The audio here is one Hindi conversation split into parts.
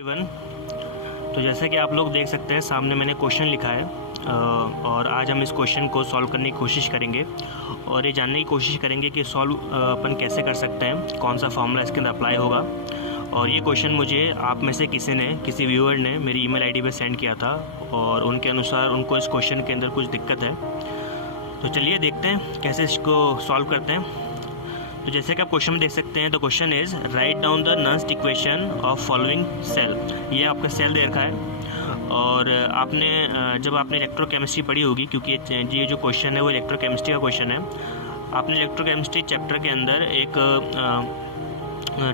एवरीवन, तो जैसे कि आप लोग देख सकते हैं सामने मैंने क्वेश्चन लिखा है और आज हम इस क्वेश्चन को सॉल्व करने की कोशिश करेंगे और ये जानने की कोशिश करेंगे कि सॉल्व अपन कैसे कर सकते हैं, कौन सा फॉर्मूला इसके अंदर अप्लाई होगा। और ये क्वेश्चन मुझे आप में से किसी व्यूअर ने मेरी ईमेल आईडी पे सेंड किया था और उनके अनुसार उनको इस क्वेश्चन के अंदर कुछ दिक्कत है। तो चलिए देखते हैं कैसे इसको सॉल्व करते हैं। तो जैसे कि आप क्वेश्चन में देख सकते हैं, the question is write down the Nernst equation of following cell. ये आपका सेल दे रखा है और जब आपने इलेक्ट्रोकेमिस्ट्री पढ़ी होगी, क्योंकि ये जो क्वेश्चन है वो इलेक्ट्रोकेमिस्ट्री का क्वेश्चन है। आपने इलेक्ट्रोकेमिस्ट्री चैप्टर के अंदर एक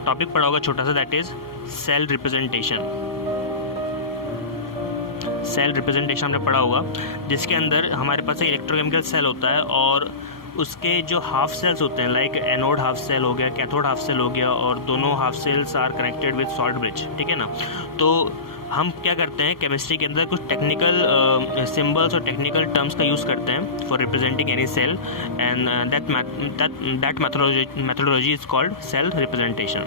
टॉपिक पढ़ा होगा छोटा सा, that is cell representation. Cell representation हमने पढ़ा होगा, जिसके अंदर हमारे पास एक इलेक्ट्रोकेमिकल सेल होता है और उसके जो हाफ सेल्स होते हैं, लाइक एनोड हाफ सेल हो गया, कैथोड हाफ सेल हो गया, और दोनों half cells are connected with salt bridge, ठीक है ना। तो हम क्या करते हैं केमिस्ट्री के अंदर, कुछ टेक्निकल सिंबल्स और टेक्निकल टर्म्स का यूज़ करते हैं for representing any cell, and that methodology is called cell representation.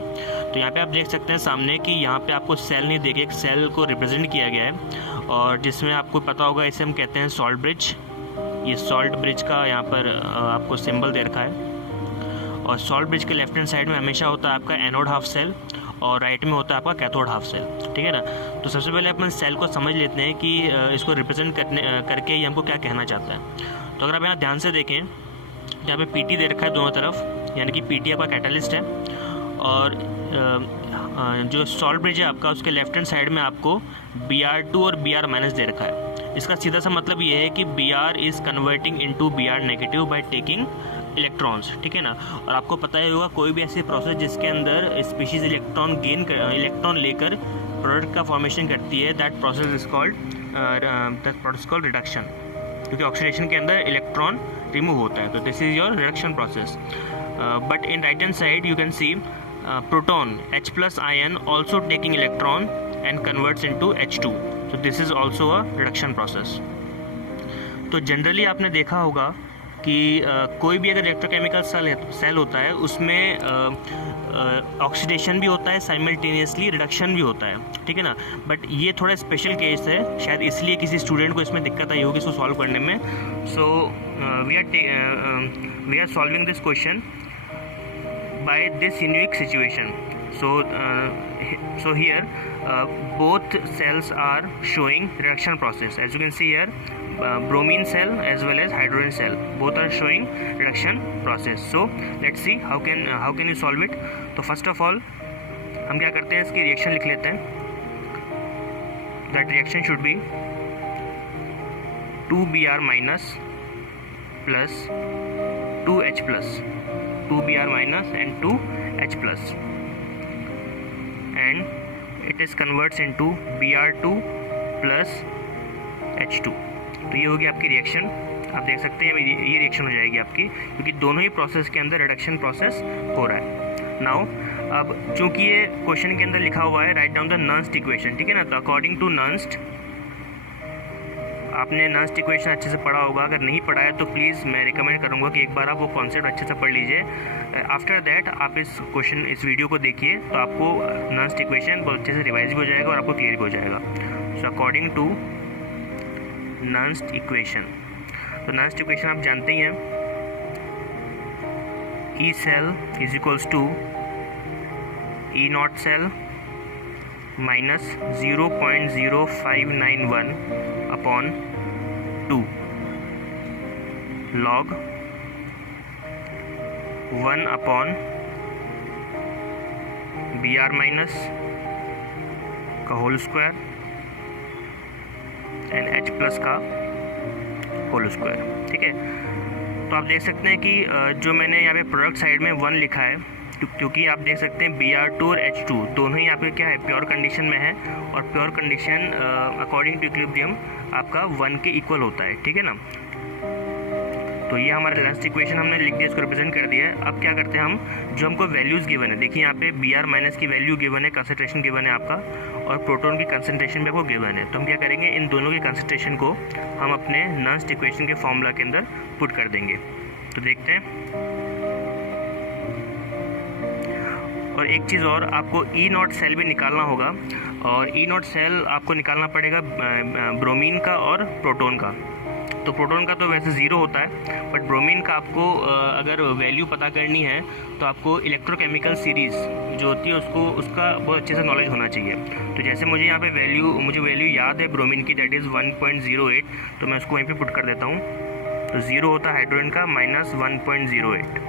तो यहाँ पे आप देख सकते हैं सामने कि यहाँ पे आपको सेल नहीं देके एक सेल को रिप्रेजेंट किया गया है, और जिसमें आपको पता होगा इसे हम कहते हैं सॉल्ट ब्रिज। ये सॉल्ट ब्रिज का यहाँ पर आपको सिंबल दे रखा है, और सॉल्ट ब्रिज के लेफ्ट हैंड साइड में हमेशा होता है आपका एनोड हाफ सेल और राइट में होता है आपका कैथोड हाफ सेल, ठीक है ना। तो सबसे पहले अपन सेल को समझ लेते हैं कि इसको रिप्रेजेंट करके ये हमको क्या कहना चाहता है। तो अगर आप यहाँ ध्यान से देखें, यहाँ पे पीटी दे रखा है दोनों तरफ, यानी कि पीटी आपका कैटालिस्ट है, और जो सॉल्ट ब्रिज है आपका उसके लेफ्ट हैंड साइड में आपको Br2 और Br- दे रखा है। इसका सीधा सा मतलब ये है कि Br is converting into Br negative by taking electrons, ठीक है ना। और आपको पता ही होगा कोई भी ऐसी प्रोसेस जिसके अंदर स्पीशीज इलेक्ट्रॉन लेकर प्रोडक्ट का फॉर्मेशन करती है, that process is called reduction, क्योंकि ऑक्सीडेशन के अंदर इलेक्ट्रॉन रिमूव होता है। तो this is your reduction process. But in right hand side you can see proton H+ ion also taking electron and converts into H2, so this is also a reduction process. तो जनरली आपने देखा होगा कि कोई भी अगर इलेक्ट्रोकेमिकल सेल होता है उसमें ऑक्सीडेशन भी होता है, साइमल्टेनियसली रिडक्शन भी होता है, ठीक है ना। बट ये थोड़ा स्पेशल केस है, शायद इसलिए किसी स्टूडेंट को इसमें दिक्कत आई होगी इसको सॉल्व करने में। So we are solving this question by this unique situation. So here both cells are showing reduction process. As you can see here, bromine cell as well as hydrogen cell both are showing reduction process. So let's see how can you solve it. तो first of all हम क्या करते हैं, इसकी रिएक्शन लिख लेते हैं। That reaction should be 2Br- plus 2H+, 2Br- and 2H+, and it is converts into Br2 plus H2। तो ये होगी आपकी रिएक्शन। आप देख सकते हैं ये रिएक्शन हो जाएगी आपकी, क्योंकि दोनों ही प्रोसेस के अंदर रिडक्शन प्रोसेस हो रहा है। नाउ अब चूंकि ये क्वेश्चन के अंदर लिखा हुआ है right down the Nernst equation, ठीक है ना। तो अकॉर्डिंग टू नॉन्स्ट, आपने नॉन्स्ट इक्वेशन अच्छे से पढ़ा होगा, अगर नहीं पढ़ा है तो प्लीज़ मैं रिकमेंड करूँगा कि एक बार आप वो कॉन्सेप्ट अच्छे से पढ़ लीजिए। आफ्टर दैट आप इस वीडियो को देखिए, तो आपको नॉन्स्ट इक्वेशन बहुत अच्छे से रिवाइज भी हो जाएगा और आपको क्लियर भी हो जाएगा। So according to Nernst equation, तो नॉन्स्ट इक्वेशन आप जानते ही हैं, E cell is equals to E naught cell minus 0.0591 upon 2 log 1 upon Br- का होल स्क्वायर एंड H+ का होल स्क्वायर, ठीक है। तो आप देख सकते हैं कि जो मैंने यहाँ पे प्रोडक्ट साइड में 1 लिखा है, क्योंकि आप देख सकते हैं Br2 और H2 दोनों ही आपके क्या है, प्योर कंडीशन में है, और pure condition according to equilibrium आपका 1 के इक्वल होता है, ठीक है ना। तो ये हमारा लास्ट इक्वेशन हमने लिख दिया, इसको रिप्रेजेंट कर दिया है। अब क्या करते हैं हम, जो हमको वैल्यूज़ गिवन है, देखिए यहाँ पे Br- की वैल्यू गिवन है, कंसनट्रेशन गिवन है आपका, और प्रोटॉन की कंसनट्रेशन भी आपको गिवन है। तो हम क्या करेंगे, इन दोनों की कंसनट्रेशन को हम अपने नॉन्स्ट इक्वेशन के फॉर्मूला के अंदर पुट कर देंगे। तो देखते हैं। और एक चीज़ और, आपको E0 सेल भी निकालना होगा, और E0 सेल आपको निकालना पड़ेगा ब्रोमीन का और प्रोटॉन का। तो प्रोटॉन का तो वैसे 0 होता है, बट ब्रोमीन का आपको अगर वैल्यू पता करनी है तो आपको इलेक्ट्रोकेमिकल सीरीज़ जो होती है उसका बहुत अच्छे से नॉलेज होना चाहिए। तो जैसे मुझे वैल्यू याद है ब्रोमीन की, दैट इज़ 1.08, तो मैं उसको वहीं पे पुट कर देता हूँ। तो 0 होता है हाइड्रोजन का -1.08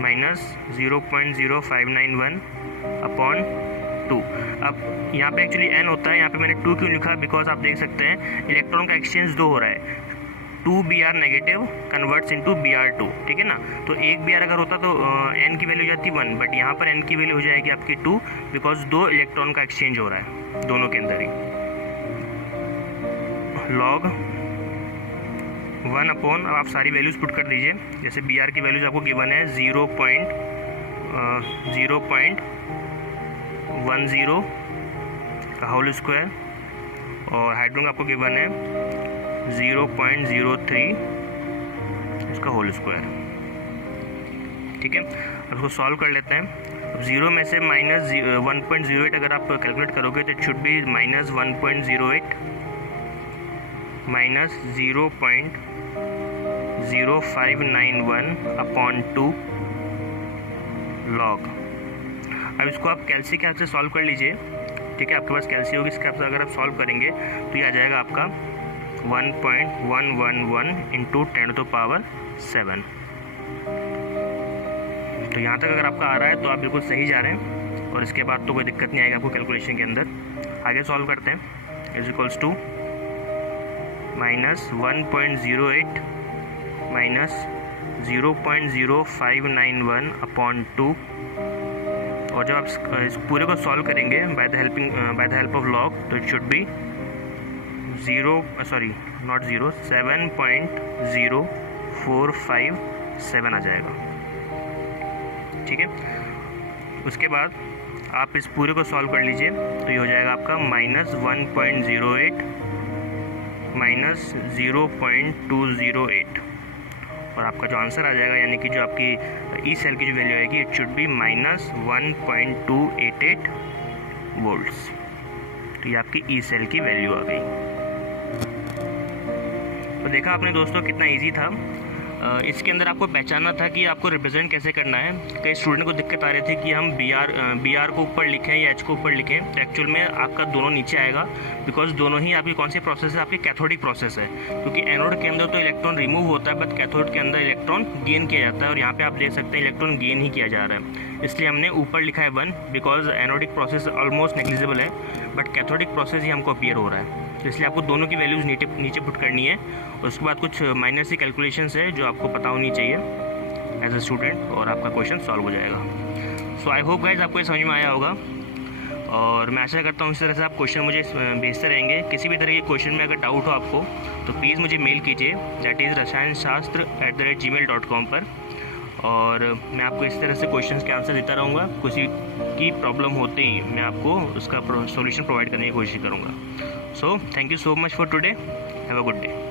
-0.0591 अपॉन 2। अब यहाँ पे एक्चुअली n होता है, यहाँ पे मैंने 2 क्यों लिखा, बिकॉज आप देख सकते हैं इलेक्ट्रॉन का एक्सचेंज 2 हो रहा है। 2 Br negative converts into Br2, ठीक है ना। तो 1 Br अगर होता तो n की वैल्यू हो जाती 1, बट यहाँ पर n की वैल्यू हो जाएगी आपकी 2, बिकॉज 2 इलेक्ट्रॉन का एक्सचेंज हो रहा है दोनों के अंदर ही। log 1 अपॉन, अब आप सारी वैल्यूज़ पुट कर दीजिए। जैसे Br की वैल्यूज़ आपको गिवन है 0.10 का होल स्क्वायर, और हाइड्रोजन का आपको गिवन है 0.03 इसका होल स्क्वायर, ठीक है। अब इसको सॉल्व कर लेते हैं। अब 0 में से -1.08 अगर आप कैलकुलेट करोगे तो it should be -1.08 -0.0591 upon 2 log। अब इसको आप कैल्सी के हाथ से सॉल्व कर लीजिए, ठीक है। आपके पास कैल्सी होगी, इसके हाथ से अगर आप सॉल्व करेंगे तो ये आ जाएगा आपका 1.111 इंटू 10⁻7। तो यहाँ तक अगर आपका आ रहा है तो आप बिल्कुल सही जा रहे हैं, और इसके बाद तो कोई दिक्कत नहीं आएगी आपको कैलकुलेशन के अंदर। आगे सॉल्व करते हैं। इज इक्वल्स टू -1.08 -0.0591 अपॉन 2, और जब आप इस पूरे को सॉल्व करेंगे by the help of log, तो इट शुड बी 7.0457 आ जाएगा, ठीक है। उसके बाद आप इस पूरे को सॉल्व कर लीजिए, तो ये हो जाएगा आपका -1.08 -0.208, और आपका जो आंसर आ जाएगा, यानी कि जो आपकी ई सेल की जो वैल्यू आएगी, इट शुड बी -1.288 वोल्ट्स। तो ये आपकी ई सेल की वैल्यू आ गई। तो देखा आपने दोस्तों कितना इजी था। इसके अंदर आपको पहचानना था कि आपको रिप्रेजेंट कैसे करना है। कई स्टूडेंट को दिक्कत आ रही थी कि हम बी आर को ऊपर लिखें या एच को ऊपर लिखें, तो एक्चुअल में आपका दोनों नीचे आएगा, बिकॉज दोनों ही आपकी कौन सी प्रोसेस है, आपकी कैथोडिक प्रोसेस है। क्योंकि एनोड के अंदर तो इलेक्ट्रॉन रिमूव होता है, बट कैथोड के अंदर इलेक्ट्रॉन गेन किया जाता है, और यहाँ पर आप देख सकते हैं इलेक्ट्रॉन गेन ही किया जा रहा है। इसलिए हमने ऊपर लिखा है 1, because anodic process almost negligible है, बट कैथोडिक प्रोसेस ही हमको अपीयर हो रहा है। तो इसलिए आपको दोनों की वैल्यूज़ नीचे पुट करनी है। उसके बाद कुछ माइनर सी कैलकुलेशंस है जो आपको पता होनी चाहिए एज अ स्टूडेंट, और आपका क्वेश्चन सॉल्व हो जाएगा। सो आई होप गाइज आपको ये समझ में आया होगा, और मैं आशा करता हूँ इस तरह से आप क्वेश्चन मुझे भेजते रहेंगे। किसी भी तरह के क्वेश्चन में अगर डाउट हो आपको तो प्लीज़ मुझे मेल कीजिए, दैट इज़ rasayanshastra@gmail.com पर, और मैं आपको इस तरह से क्वेश्चंस के आंसर देता रहूँगा। किसी की प्रॉब्लम होते ही मैं आपको उसका सॉल्यूशन प्रोवाइड करने की कोशिश करूँगा। So thank you so much for today. Have a good day.